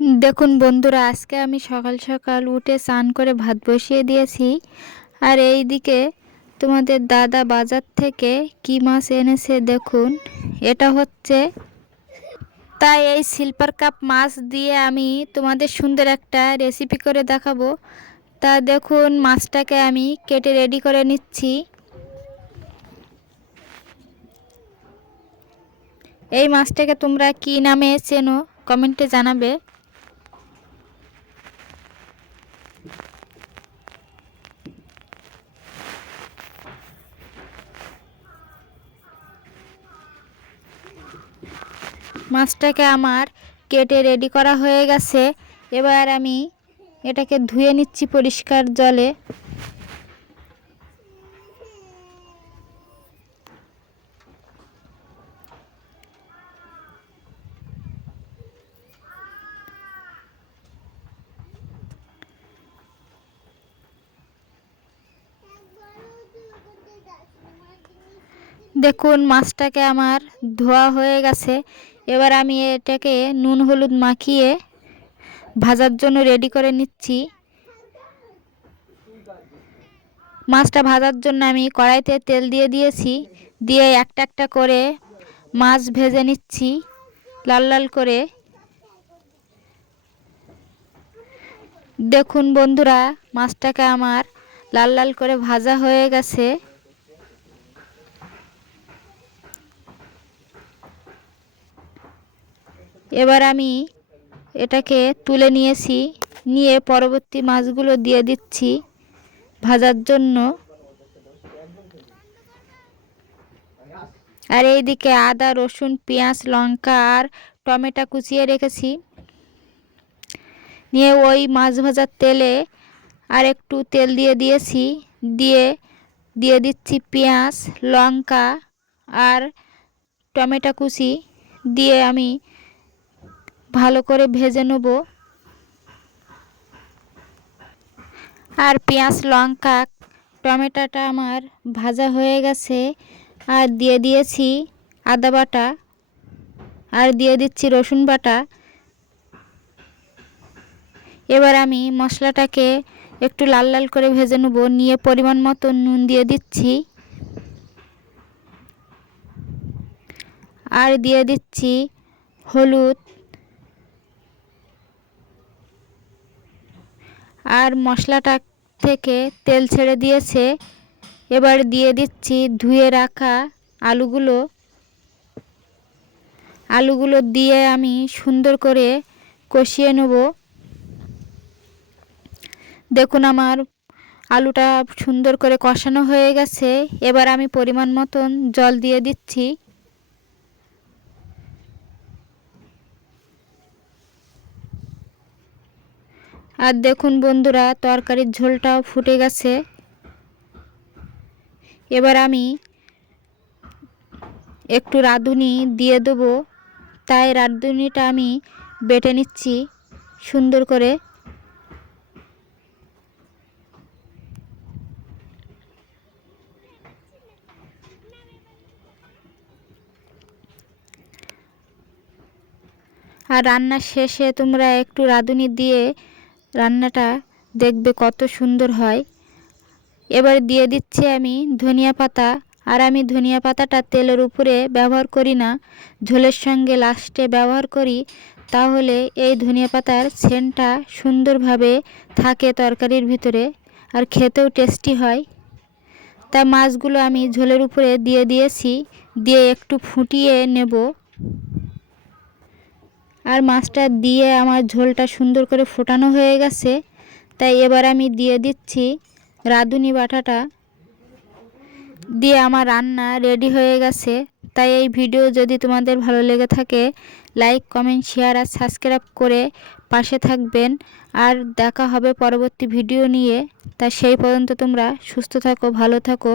দেখুন বন্ধুরা, আজকে আমি সকাল সকাল উঠে স্নান করে ভাত বসিয়ে দিয়েছি। আর এই দিকে তোমাদের দাদা বাজার থেকে কি মাছ এনেছে দেখুন। এটা হচ্ছে তাই এই সিলভার কাপ মাছ দিয়ে আমি তোমাদের সুন্দর একটা রেসিপি করে দেখাবো। তা দেখুন মাছটাকে আমি কেটে রেডি করে নিচ্ছি। এই মাছটাকে তোমরা কি নামে চেনো কমেন্টে জানাবে। মাছটাকে আমার কেটে রেডি করা হয়ে গেছে। এবার আমি এটাকে ধুয়ে নিচ্ছি পরিষ্কার জলে। দেখুন, মাছটাকে আমার ধোয়া হয়ে গেছে। এবার আমি এটাকে নুন হলুদ মাখিয়ে ভাজার জন্য রেডি করে নিচ্ছি। মাছটা ভাজার জন্য আমি কড়াইতে তেল দিয়ে দিয়েছি। দিয়ে একটা একটা করে মাছ ভেজে নিচ্ছি, লাল লাল করে। দেখুন বন্ধুরা, মাছটাকে আমার লাল লাল করে ভাজা হয়ে গেছে। এবার আমি এটাকে তুলে নিয়েছি, নিয়ে পরবর্তী মাছগুলো দিয়ে দিচ্ছি ভাজার জন্য। আর এইদিকে আদা, রসুন, পেঁয়াজ, লঙ্কা আর টমেটো কুচিয়ে রেখেছি। নিয়ে ওই মাছ ভাজার তেলে আর একটু তেল দিয়ে দিয়েছি, দিয়ে দিয়ে দিচ্ছি পেঁয়াজ, লঙ্কা আর টমেটো কুচি। দিয়ে আমি ভালো করে ভেজে নেব। আর পেঁয়াজ, লঙ্কা, টমেটোটা আমার ভাজা হয়ে গেছে। আর দিয়ে দিয়েছি আদা বাটা। আর দিয়ে দিচ্ছি রসুন বাটা। এবার আমি মশলাটাকে একটু লাল লাল করে ভেজে নেব। নিয়ে পরিমাণ মতো নুন দিয়ে দিচ্ছি। আর দিয়ে দিচ্ছি হলুদ। আর মশলাটা থেকে তেল ছেড়ে দিয়েছে। এবার দিয়ে দিচ্ছি ধুয়ে রাখা আলুগুলো। আলুগুলো দিয়ে আমি সুন্দর করে কষিয়ে নেব। দেখুন আমার আলুটা সুন্দর করে কষানো হয়ে গেছে। এবার আমি পরিমাণ মতন জল দিয়ে দিচ্ছি। আর দেখুন বন্ধুরা, তরকারির ঝোলটাও ফুটে গেছে। এবার আমি একটু রাঁধুনি দিয়ে দেবো। তাই রাঁধুনিটা আমি বেটে নিচ্ছি সুন্দর করে। আর রান্নার শেষে তোমরা একটু রাঁধুনি দিয়ে রান্নাটা দেখবে কত সুন্দর হয়। এবার দিয়ে দিচ্ছি আমি ধনিয়া পাতা। আর আমি ধনিয়া পাতাটা তেলের উপরে ব্যবহার করি না। ঝোলের সঙ্গে লাস্টে ব্যবহার করি। তাহলে এই ধনিয়া পাতার সেন্টটা সুন্দরভাবে থাকে তরকারির ভিতরে। আর খেতেও টেস্টি হয়। তা মাছগুলো আমি ঝোলের উপরে দিয়ে দিয়েছি। দিয়ে একটু ফুটিয়ে নেব। আর মাছটা দিয়ে আমার ঝোলটা সুন্দর করে ফোটানো হয়ে গেছে। তাই এবার আমি দিয়ে দিচ্ছি রাঁধুনি বাটাটা। দিয়ে আমার রান্না রেডি হয়ে গেছে। তাই এই ভিডিও যদি তোমাদের ভালো লেগে থাকে, লাইক, কমেন্ট, শেয়ার আর সাবস্ক্রাইব করে পাশে থাকবেন। আর দেখা হবে পরবর্তী ভিডিও নিয়ে। তা সেই পর্যন্ত তোমরা সুস্থ থাকো, ভালো থাকো।